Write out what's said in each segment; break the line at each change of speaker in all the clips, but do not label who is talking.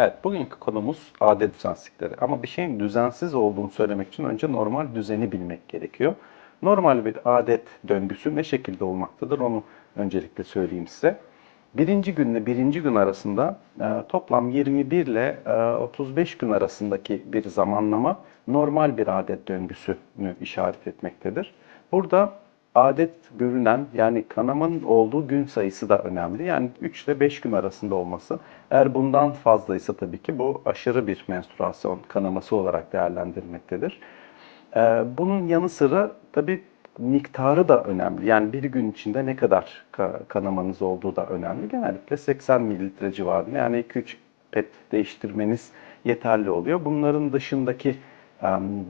Evet, bugünkü konumuz adet düzensizlikleri. Ama bir şeyin düzensiz olduğunu söylemek için önce normal düzeni bilmek gerekiyor. Normal bir adet döngüsü ne şekilde olmaktadır onu öncelikle söyleyeyim size. Birinci günle birinci gün arasında e, toplam 21 ile e, 35 gün arasındaki bir zamanlama normal bir adet döngüsünü işaret etmektedir. Burada adet görünen yani kanamanın olduğu gün sayısı da önemli. Yani 3 ile 5 gün arasında olması. Eğer bundan fazlaysa tabii ki bu aşırı bir menstruasyon kanaması olarak değerlendirilmektedir. Ee, bunun yanı sıra tabii miktarı da önemli. Yani bir gün içinde ne kadar ka- kanamanız olduğu da önemli. Genellikle 80 mililitre civarında yani 2-3 pet değiştirmeniz yeterli oluyor. Bunların dışındaki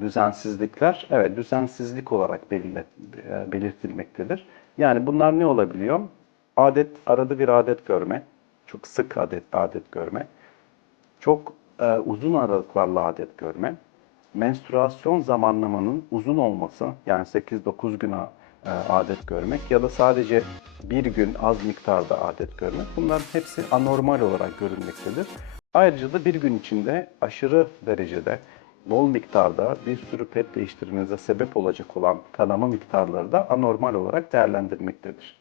düzensizlikler evet düzensizlik olarak e, belirtilmektedir. Yani bunlar ne olabiliyor? Adet, arada bir adet görme, çok sık adet adet görme, çok e, uzun aralıklarla adet görme, menstruasyon zamanlamanın uzun olması yani 8-9 güne adet görmek ya da sadece bir gün az miktarda adet görmek bunların hepsi anormal olarak görülmektedir. Ayrıca da bir gün içinde aşırı derecede bol miktarda bir sürü pet değiştirmenize sebep olacak olan kanama miktarları da anormal olarak değerlendirilmektedir.